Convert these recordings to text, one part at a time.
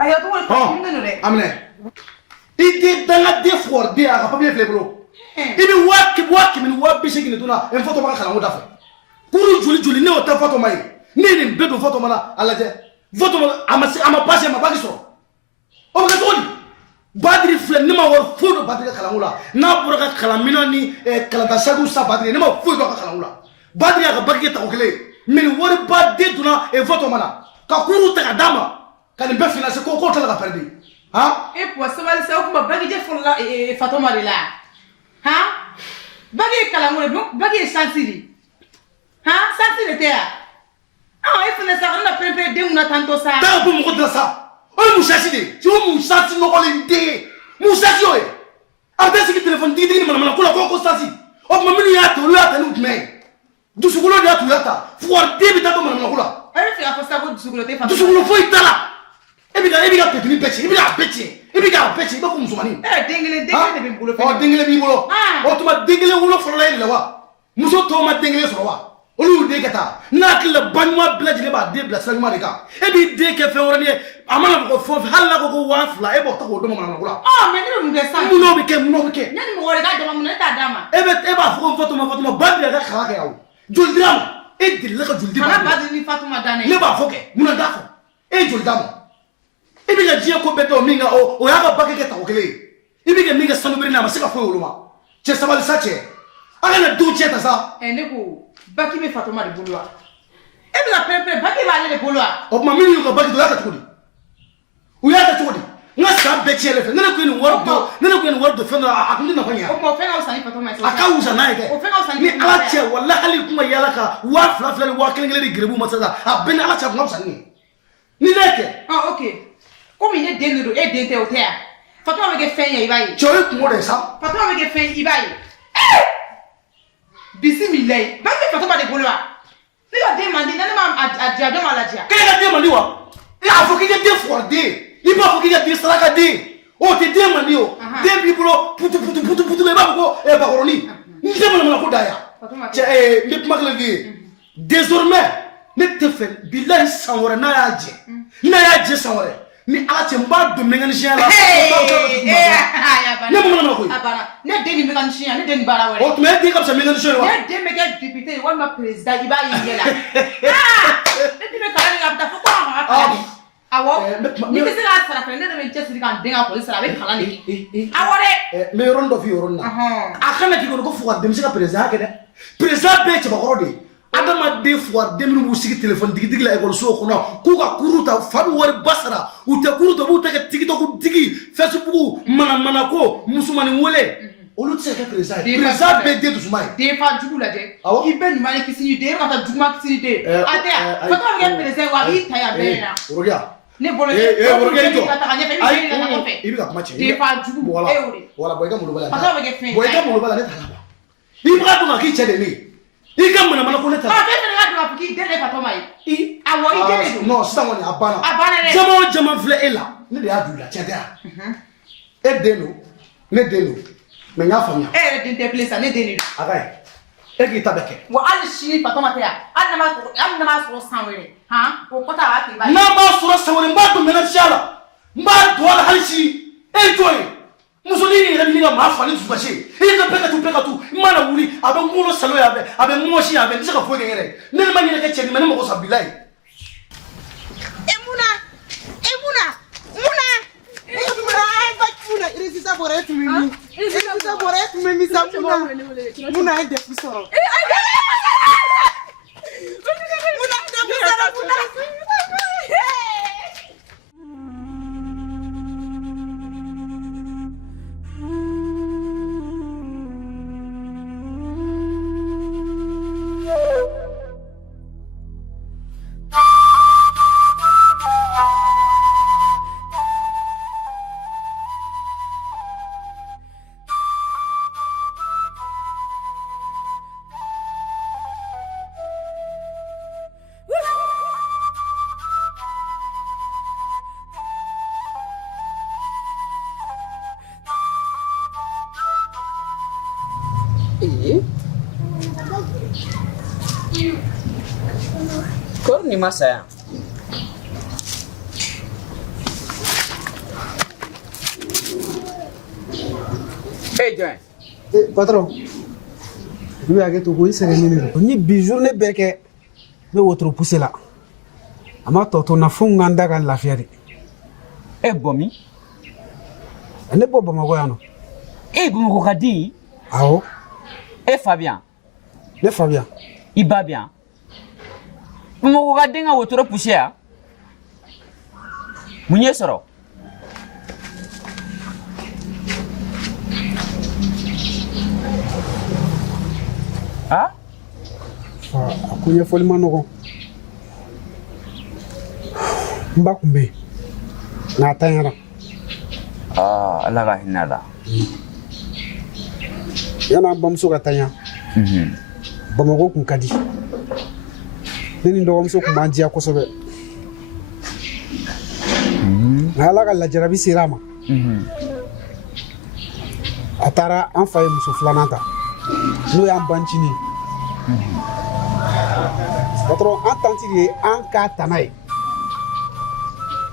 Ayo to wal fa min ne. Amne. Ide danga de for de a papier flebro. Ibi waki min wa bishiki ni duna en photo ma kala ngoda fa. Kuru juli ne o ta photo mai. Ni ni bedo photo mana alaje. Photo ama passe ma bagi so. O ga toni. Badri fle ni ma wor photo badri kala ngula. Na bura ka kala minani kala ta sagu sa badri ni ma photo ka kala ngula. Badri ka bagi ta ko kele. Min wor ba de duna e photo mana. Ka kuru ta dama. Kan be finance ko ta la perdi. Ha? E po sabal sa ko bagi je folla e Fatoma de la. Ha? Bagi kala ngula donc bagi sansiri. Ha? Sansiri te ya. Ah, il faut ne pas on a préparé de una tanto ça. Ta bu mo ko ça. O musashi de. Ti o musashi no ko le de. Musashi o e. Arte siki téléphone di ni mana ko la ko sasi. O ma minu ya to lu ata nu me. Du sugulo de atu yata. Fuar de bi ta to mana ko la. Ai fi aposta ko du sugulo te fa. Du sugulo foi tala. Ebiga petini pechi. Ebiga pechi ba ko musumani. Dengele de bi bulo fe. O dengele bi bulo. O tuma dengele wulo folo la wa. Muso to ma dengele so wa. Olu de kata na kila banwa blajile ba de bla salma de ka e bi de ke fe worani amana ko fo halla ko wa fla e bo ta ko do ma na kula mais ni mu sa mu no bi ke nyani mo wore ga de ma ta dama e ba fo fatuma ba de ga khala ke yaw jul dram e de la ka jul di ba de ni Fatuma dane le ba fo ke mu na da fo e jul dram e bi ga je ko beto minga o ya ga ba ke ta ko kele e bi ga minga sanu biri na ma se ka fo woluma che sabal sache aga na du che ta sa ne ko Baki me Fatoma de Bouloa. Et bien la pepe, Baki va aller de Bouloa. O ma mini ko Baki do yata tukudi. U yata tukudi. Nga sa beche le fe. Nana ko ni wardo fe na akundi na fanya. O mo fe na usani Fatoma so. Aka uza na ege. O fe na usani. Ni ala che wallahi ali kuma yala ka wa fla ni wa kelengele di grebu masada. A ben ala che kuma usani. Ni leke. Ah OK. Comme il est dénudé et dénté au terre. Fatoma me ge fe ya ibai. Choy ko de sa. Fatoma me ge fe ibai. Bismillah. Baki Fatoma de Bouloa. Ni ga demander nana ma adia do maladia. Kaya ga demandi wa. E a fo ki ga de for de. I ba fo ki ga de sala de. O te demandi o. De bi bulo putu le ba ko e ba koroni. Ni demandi na ko daya. Che mi kuma kala gi. Désormais, ne te fait billahi sanwara na ya je. Na ya je sanwara. Ni ala che mba do mengan shiala. Ne mo na ko. Abana. Ne deni mengan shiala, ne deni bara wale. O tu me di kam sa mengan shiala. Ne deni mengan député, wa ma président iba yingela. Ne deni kala ni abta fo ko ha. Awo. Ni te sera sara fe ne de me chesi kan denga ko sara be kala ni. Awore. Me rondo fi ronna. Akana ki ko fu dem sika président ke de. Président be che ba korode. Adama de fois deminu bu sigi téléphone digi la école so kono ku ka kuruta fadu wari basara u te kuruta bu te ke TikTok digi Facebook mana ko musumani wole olu tse ke président be de to sumai de fa jugu la de awo ibe ni mani kisini de mata juguma kisini de ate fa to ke président wa bi taya be na rogia ne bolo rogia to ay ibi ka kuma che de fa jugu wala boy ka mulu bala fa to ke fe boy ka mulu bala ne tala ibi ka to na ki che de ni I ka mana ko leta. Ah, bebe na do apiki de Fatoma yi. Awo ide de. No, sita woni abana. Abana ne. Jama vle ela. Ne de adu la cheda. E de no. Me nya famia. De place ne de ni. Agai. E ki tabeke. Wo al shi Fatoma te ya. An na ma so sanwere. Ha? Ko kota wa ke ba. Na ma so sanwere mba do mena shala. Mba do ala halshi. E joy. Musolini ila bilinga mafani tufashe ila peka tu mana wuli abe ngulo salo ya abe moshi abe ndika fo ngere nene manyele ke cheni manemo ko sabilai emuna irisisa bore tu mimi samuna muna ende kusoro Kau ni masa ya? Eh, John. Patron. Je vais aller te voir, c'est rien. Ni bijou ne beke. Me wotro pousser là. Ama toto na funga ndaga lafiari. Eh, Bomi. Ne bobo magoyano. Eh, Bomi Kadi. Aho. Eh, Fabien. Ne Fabien. Il va bien. Bomi Kadi nga wotro pousser à. Munye soro. Ah? Aku ɲɛfɔli ma nɔgɔn n ba kun bɛ yen nka a tanyara Ala ka hinɛ la. yan'an bamuso ka tanya Bamakɔ kun ka di ne ni dɔgɔmuso kun b'an diya kosɛbɛ nka Ala ka lajarabi sera a ma a taara an fa ye muso filanan ta n'o y'an bancinin patron an tanti de ye an k'a ta n'a ye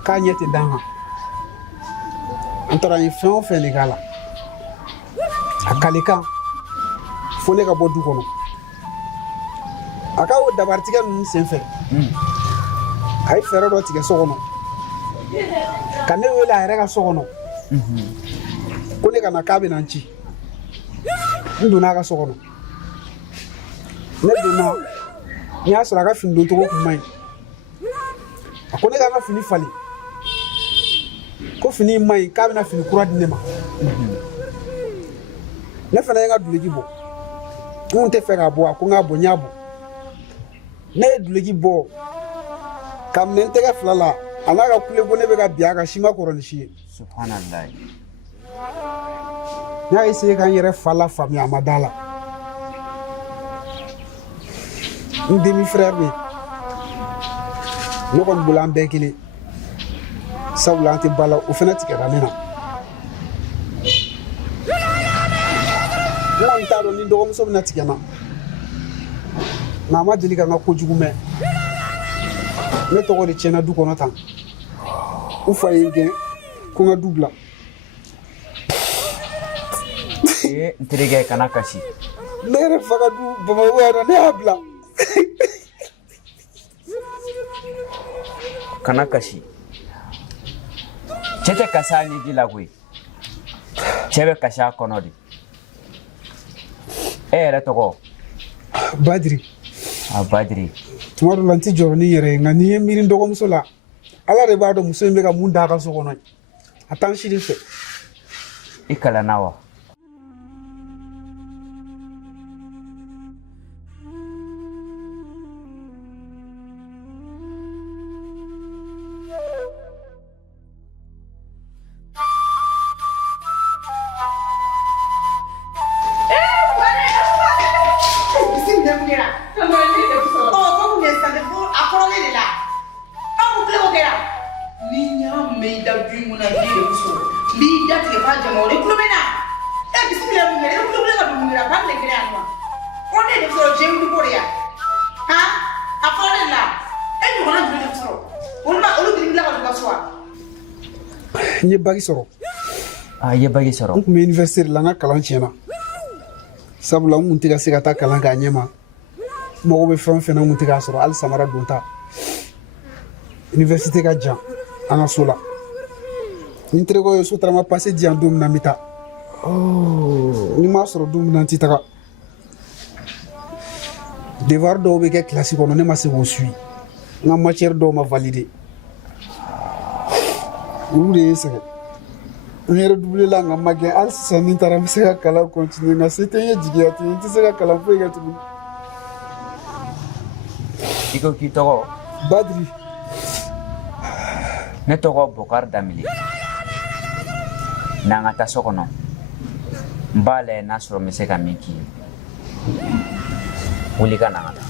k'a ɲɛ tɛ d'an kan an taara an ye fɛn o fɛn de k'a la a kalekan fo ne ka bɔ du kɔnɔ a ka o dabaritigɛ ninnu senfɛ a ye fɛɛrɛ dɔ tigɛ so kɔnɔ ka ne wele a yɛrɛ ka so kɔnɔ ko ne ka na k'a bɛ na n ci n donna a ka so kɔnɔ ne donna n y'a sɔrɔ a ka fini don cogo kun man ɲi a ko ne k'an ka fini falen ko fini in man ɲi k'a bɛna fini kura di ne ma ne fana ye n ka duloki bɔ n kun tɛ fɛ k'a bɔ a ko n k'a bɔ n y'a bɔ ne ye duloki bɔ ka minɛ n tɛgɛ fila la a n'a ka kule ko ne bɛ ka bin a kan si ma kɔrɔ ni si ye Subhanallah. n y'a essayé ka n yɛrɛ fa la faamuya a ma da la n demi frère bɛ yen ne kɔni bolo an bɛɛ kelen sabula an tɛ ba la o fana tigɛra ne na ne kɔni t'a dɔn ni dɔgɔmuso bɛna tigɛ n na nka a ma deli ka n ka kojugu mɛn ne tɔgɔ de tiɲɛna du kɔnɔ tan n fa ye n gɛn ko n ka du bila Eh, n terikɛ kana kasi. ne yɛrɛ fa ka du Bamakɔ yan nɔ ne y'a bila Kana kasi. Cɛ tɛ kasi a ɲɛji la koyi. Cɛ bɛ kasi a kɔnɔ de. E yɛrɛ tɔgɔ? Badiri A Badiri. tuma dɔ la n tɛ jɔrɔ ni n yɛrɛ ye nka ni n ye miiri n dɔgɔmuso la Ala de b'a dɔn muso in bɛ ka mun d'a ka so kɔnɔ ye a t'an si de fɛ I kalanna wa? n ye bagi sɔrɔ A ye bagi sɔrɔ. n tun bɛ université de la n ka kalan tiɲɛna sabula n kun tɛ ka se ka taa kalan kɛ a ɲɛ ma n mago bɛ fɛn o fɛn na n kun tɛ k'a sɔrɔ hali samara don ta université ka jan an ka so la ni n terikɛw ye sotarama passe di yan don min na n bɛ taa ni n m'a sɔrɔ don min na n tɛ taga devoir dɔw bɛ kɛ kilasi kɔnɔ ne ma se k'o suit n ka matière dɔw ma valider olu de ye n sɛgɛn n yɛrɛ doublé la nka n ma gɛn hali sisan ni n taara n bɛ se ka kalan continuer nka se tɛ n ye jigiya ten n tɛ se ka kalan foyi kɛ tuguni I ko k'i tɔgɔ? Badiri Ne tɔgɔ Bokari Damile. N'an ka taa so kɔnɔ. N b'a lajɛ n'a sɔrɔ n bɛ se ka min k'i ye. Wuli ka na ka taa.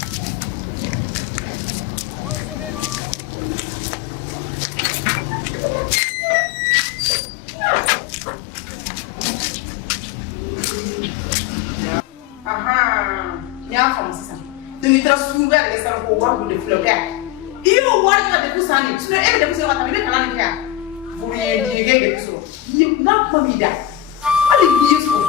N y'a faamu sisan n'i taara suguba de kɛ sisan k'o wari don defu la o kɛ i y'o wari ka defu san de sinon e bɛ defu sɔrɔ ka tɛmɛ i bɛ kalan de kɛ yan furu ye diɲɛ kɛ defu sɔrɔ n'a kuma b'i da hali n'i ye sɔrɔ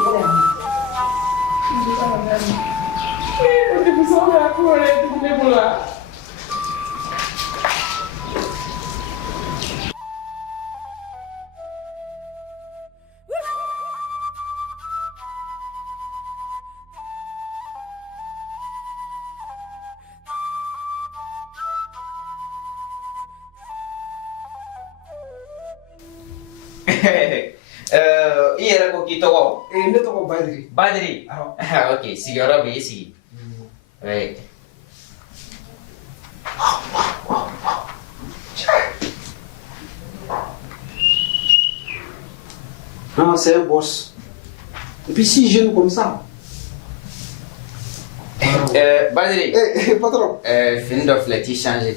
I yɛrɛ ko k'i tɔgɔ ne tɔgɔ Badiri. Badiri ok sigiyɔrɔ bɛ i sigi oui. Non, c'est un boss. Et puis si jeune comme ça. Badiri Patron. fini dɔ filɛ t'i changer.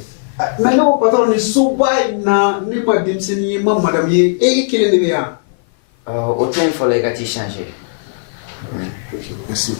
Mais non, patron, ni soba na ni ma denmisɛnnin ye ma madame ye e kelen de bɛ yan. O to in fɔlɔ i ka t'i changer. Ok, merci.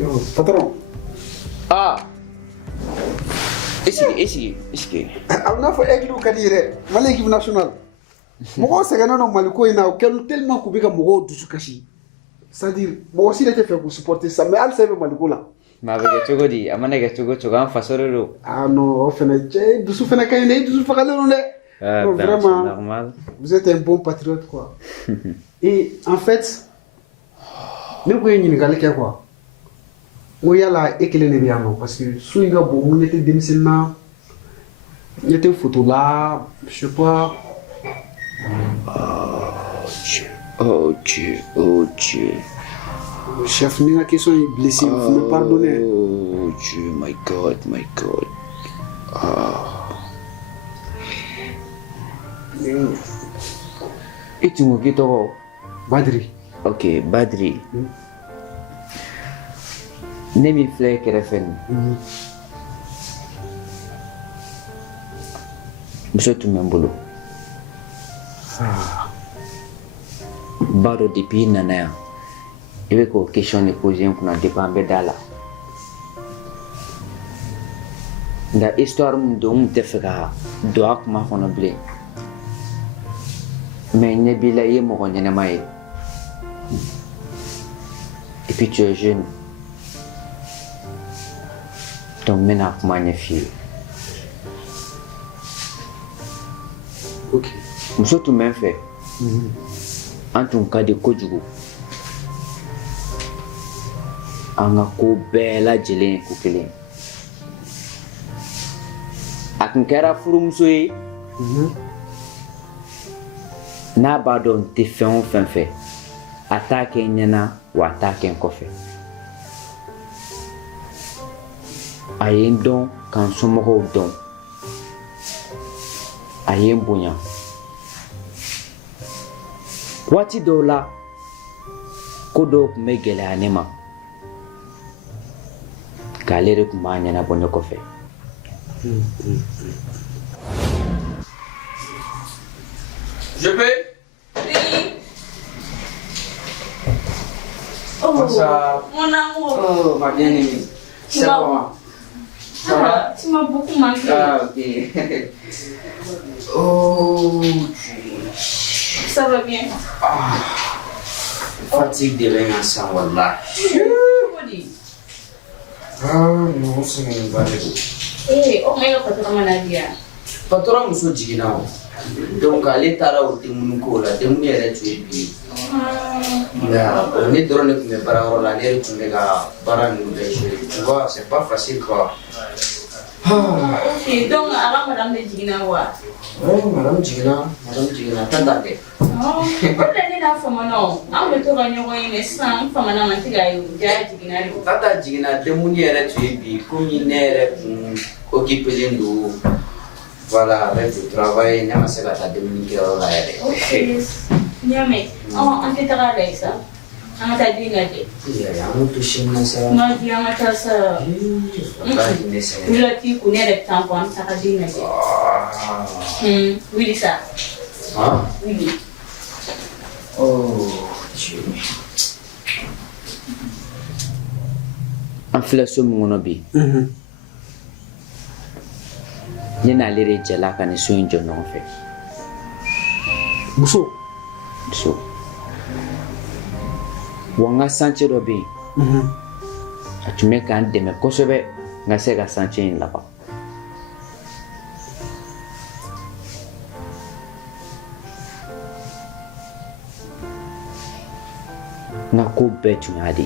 Yo, patron. Esigi. A n'a fɔ aigle ka di yɛrɛ Mali équipe nationale. Mɔgɔw sɛgɛnnen don Mali ko in na o kɛlen tellement k'u bɛ ka mɔgɔw dusu kasi. C'est-à-dire mɔgɔ si de tɛ fɛ k'u supporter sa mais hali sa i bɛ Mali ko la. Mais a bɛ kɛ cogo di? A mana kɛ cogo cogo an faso de don. Ah non, o fɛnɛ cɛ dusu fɛnɛ ka ɲi dɛ, i dusu fagalen don dɛ. Non, vraiment, normal. vous êtes un bon patriote quoi. Et en fait, ne ko ye ɲininkali kɛ quoi. N ko yala e kelen de bɛ yan nɔ parce que so in ka bon mun ɲɛ tɛ denmisɛnnin na, ɲɛ tɛ photo la, je sais pas. Oh Dieu. Chef, ni ka question est blessée, vous me pardonnez. Oh Dieu, my God. I tun ko k'i tɔgɔ? Badiri. Ok, Badiri. Ne min filɛ i kɛrɛfɛ nin muso tun bɛ n bolo. B'a dɔn depuis i nana yan i bɛ k'o question de poser n kunna depuis an bɛ da la. Nka histoire min don n tun tɛ fɛ ka don a kuma kɔnɔ bilen. Mais ɲɛ b'i la i ye mɔgɔ ɲɛnɛma ye. Et puis tu es jeune. Donc n bɛna kuma ɲɛf'i ye. Ok. Muso tun bɛ n fɛ. An tun ka di kojugu. An ka ko bɛɛ lajɛlen ye ko kelen. A tun kɛra furumuso ye. N'a b'a dɔn n tɛ fɛn o fɛn fɛ a t'a kɛ n ɲɛna wa a t'a kɛ n kɔfɛ. A ye n dɔn ka n somɔgɔw dɔn. A ye n bonya. Waati dɔw la ko dɔw tun bɛ gɛlɛya ne ma k'ale de tun b'a ɲɛnabɔ ne kɔfɛ. Je peux? Oui. Oh, mon amour. Oh, ma bien-aimée. C'est bon. Ça va? Tu m'as beaucoup manqué. Ah, ok. Oh, Ça va bien. fatigue de l'ensemble, wallah. Non, c'est mon bari. Oh, mais le patron m'a dit. Patron muso jiginna o. Donc ale taara o denmuni ko la, denmuni yɛrɛ tun ye bi. Nka ne dɔrɔn de tun bɛ baarayɔrɔ la, ale yɛrɛ tun bɛ ka baara ninnu bɛɛ gérer. Tu vois, c'est pas facile quoi. Ok, donc alors madame de jiginna wa? Oui, madame jiginna, tanta kɛ. O de ne n'a faamuya o. An bɛ to ka ɲɔgɔn ye mais sisan n faamana man tɛ ka ye o ja jiginna de. Tata jiginna, denmuni yɛrɛ tun ye bi komi ne yɛrɛ kun occupélen don. Voilà, avec le travail, ne ma se ka taa denmuni kɛyɔrɔ la yɛrɛ. Ok, n y'a mɛn. An tɛ taga la yen sa? Ang tadi lagi. Iya, yang tu sini saya. Magi ang atasa. Lagi ni saya. Ulati ku ne da tampo am saka di lagi. Wili sa. Ah. Wili. Oh, cik. An filɛ so min kɔnɔ bi ne n'ale de jɛla ka nin so in jɔ ɲɔgɔn fɛ muso wa n ka santier dɔ bɛ yen a tun bɛ k'an dɛmɛ kosɛbɛ n ka se ka santier in laban n ka ko bɛɛ tun y'a de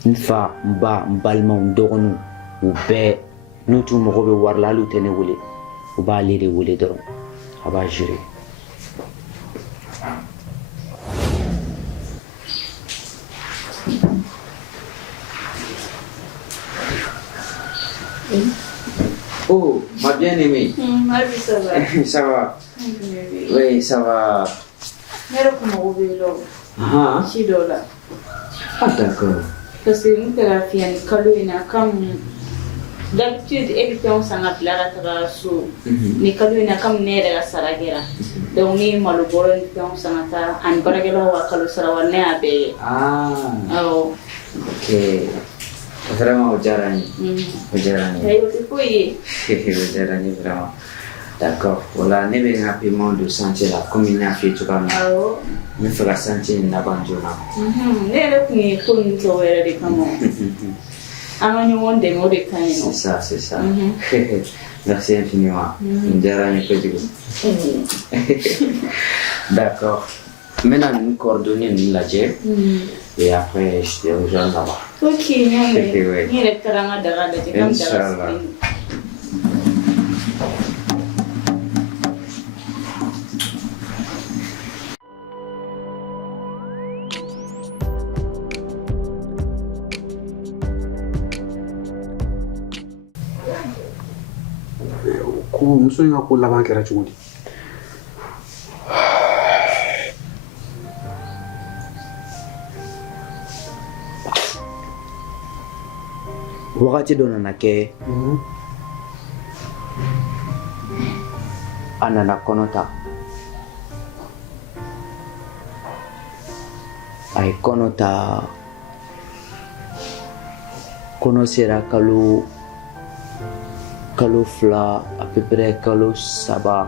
n fa n ba n balimaw n dɔgɔninw u bɛɛ n'u tun mago bɛ wari la hali u tɛ ne wele u b'ale de wele dɔrɔn a b'a gérer Oh, ma bien-aimée. Mabi ça va. Ça va? Oui, ça va. Nero kuma ubelo. Ah, Shidola. ah d'accord. Parce que nous la fiani kaluina comme d'habitude évidemment ça n'a pas la trasu. Ni kaluina comme ne de la saragera. Donc ni maluboro ni comme ça n'a an baragela wa kalu sarawa ne abe. Ah. Oh. Ok. Vraiment ujarani. Ujarani. Ayo tukoye. Ujarani vraiment. D'accord. Voilà, ne bɛ rapidement de sentir la comme il n'a fait tout comme ça. Ne fais la sentir une abandonnée. Ne yɛrɛ kun ye ko ninnu kɛ o yɛrɛ de kama an ka ɲɔgɔn dɛmɛ o de ka ɲi nɔ. C'est ça. Merci infiniment. Ujarani kojugu. D'accord. Maintenant, nous coordonnons nous lajɛ. Et après, je te rejoins là-bas. Ok, ɲamɛ. N yɛrɛ taara an ka daga lajɛ k'an daga Inch'Allah. ko muso in ka ko laban kɛra cogo di Wagati dɔ nana kɛ a nana kɔnɔ ta a ye kɔnɔ ta kɔnɔ sera kalo 2 à peu près kalo 3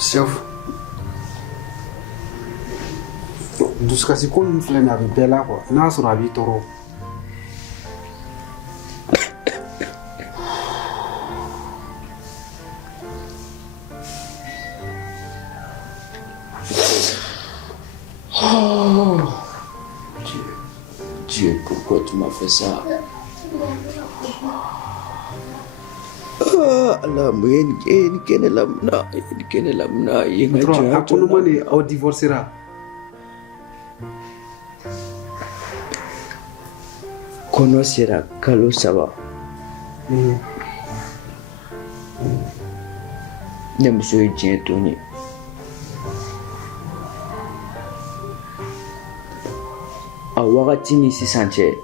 chef dusukasi ko min filɛ nin a bɛ bɛɛ la quoi n'a sɔrɔ a b'i tɔɔrɔ Dieu, pourquoi tu m'as fait ça? Allah, ini kene lamna, patron a ko numan de aw divorcera Kɔnɔ sera kalo 3 ne muso ye diɲɛ to n ye a wagati ni sisan cɛ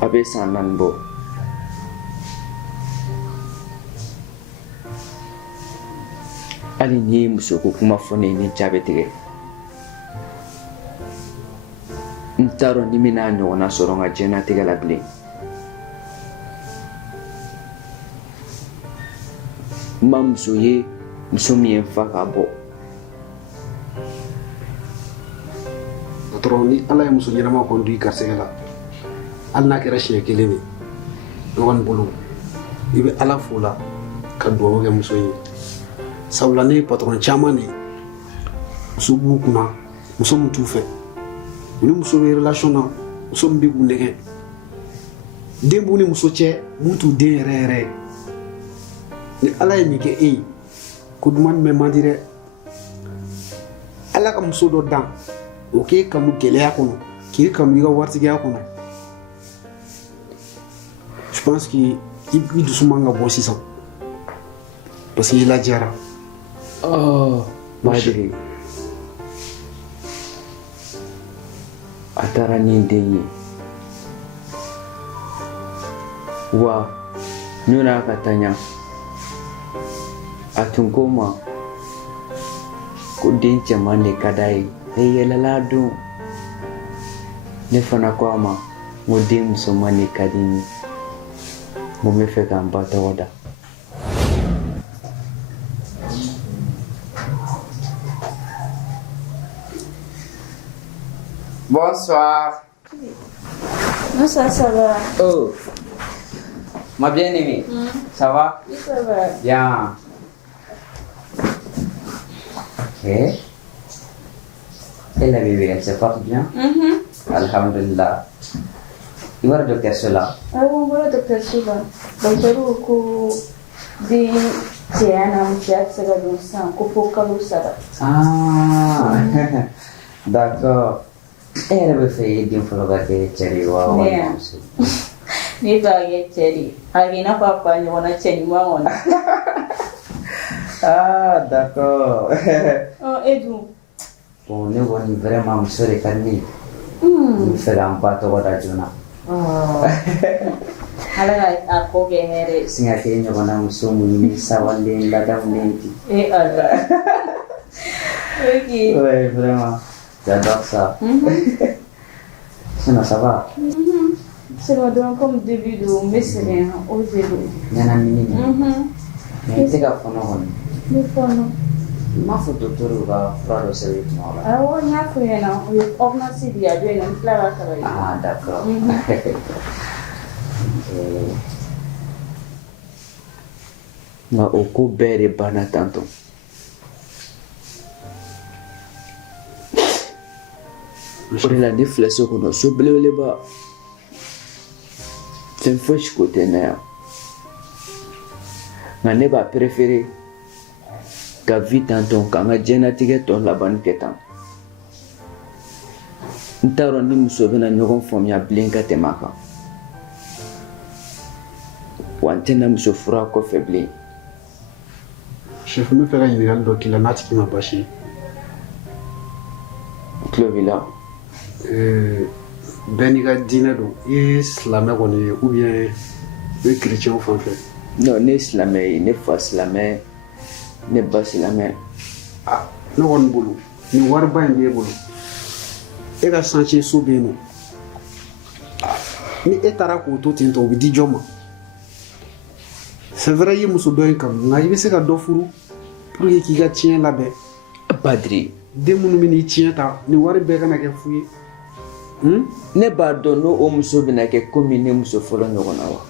a bɛ san 4 bɔ hali n'i ye muso ko kuma fɔ ne ye ni jaabi tigɛ n t'a dɔn ni bɛna ɲɔgɔnna sɔrɔ n ka diɲɛlatigɛ la bilen n ma muso ye muso min ye n fa k'a bɔ patron ni ala ye muso ɲɛnama kɔni don i garisɛgɛ la hali n'a kɛra siɲɛ kelen de ne kɔni bolo i bɛ ala fo la ka duwawu kɛ muso ye sabula ne ye patron caman de ye muso b'u kunna muso min t'u fɛ u ni muso bɛ relation na muso min bɛ k'u nɛgɛ den b'u ni muso cɛ mun t'u den yɛrɛ yɛrɛ ye ni ala ye nin kɛ e ye ko duman mɛn man di dɛ ala ka muso dɔ dan o k'e kanu gɛlɛya kɔnɔ k'i kanu i ka waritigiya kɔnɔ je pense que i dusu man ka bɔ sisan parce que i lajɛra. Badiri a taara ni den ye wa ɲɔna ka taa ɲa a tun ko ma ko den cɛman de ka d'a ye e yɛlɛla don ne fana ko a ma n ko den musoman de ka di n ye n ko n bɛ fɛ ka n ba tɔgɔ da. Bonsoir. Bonsoir, ça va? Oh, ma bien-aimée, ça va? Oui, ça va. Bien. Ok. Et la bébé, elle se porte bien? Alhamdulillah. Il va le docteur cela. Ah bon, voilà, docteur Shiva. Docteur ko di cɛya n'a musoya tɛ se ka don sisan ko fo kalo 3. Ah, d'accord. E yɛrɛ bɛ fɛ i den fɔlɔ ka kɛ cɛ de ye wa walima muso? Ne b'a kɛ cɛ de ye. A kɛ i n'a fɔ a fa ɲɔgɔnna cɛ ɲuman kɔni. Ah, d'accord. E dun? Bon, ne kɔni vraiment muso de ka di ne ye. N bɛ fɛ ka n ba tɔgɔ da joona. Ala ka a ko kɛ hɛrɛ ye. Sin ka kɛ ɲɔgɔnna muso minnu sabalilen ladamulen ten. Allah. Ok. Ouais, vraiment. J'adore ça. Sinon, ça va? C'est bon, donc comme début de mai, c'est bien, au zéro. Ɲanamini. Mais i tɛ ka fɔnɔ kɔni. Ne fɔnɔ. I m'a fɔ docteur ka fura dɔ sɛbɛn tuma la. Awɔ, n y'a fɔ ɲɛna, o ye ordonnance di a bɛ yen nɔ, n tila ka kalan. Ah, d'accord. Nka o ko bɛɛ de banna tantɔ. O de la ne filɛ so kɔnɔ so belebeleba fɛn fosi ko tɛ ne yan nka ne b'a préféré ka vi tantɔ ka n ka diɲɛlatigɛ tɔ labanni kɛ tan n t'a dɔn ni muso bɛna ɲɔgɔn faamuya bilen ka tɛmɛ a kan wa n tɛna muso furu a kɔfɛ bilen. chef n bɛ fɛ ka ɲininkali dɔ k'i la n'a tigi ma baasi ye. n tulo b'i la. bɛɛ n'i ka diinɛ don i ye silamɛ kɔni ye ou bien i ye chrétien fan fɛ? non ne ye silamɛ ye ne fa silamɛ ne ba silamɛ. ne kɔni bolo nin wariba in b'e bolo e ka chantier so bɛ yen nɔ ni e taara k'o to ten tɔ o bɛ di jɔn ma? c'est vrai i ye muso dɔ in kanu nka i bɛ se ka dɔ furu pour que k'i ka tiɲɛ labɛn. Badiri. den minnu bɛ n'i tiɲɛ ta nin wari bɛɛ kana kɛ fu ye. ne b'a dɔn n'o o muso bɛna kɛ komi ne muso fɔlɔ ɲɔgɔn na wa.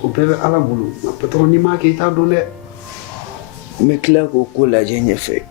o bɛɛ bɛ ala bolo nka patron n'i m'a kɛ i t'a dɔn dɛ. n bɛ tila k'o ko lajɛ ɲɛfɛ.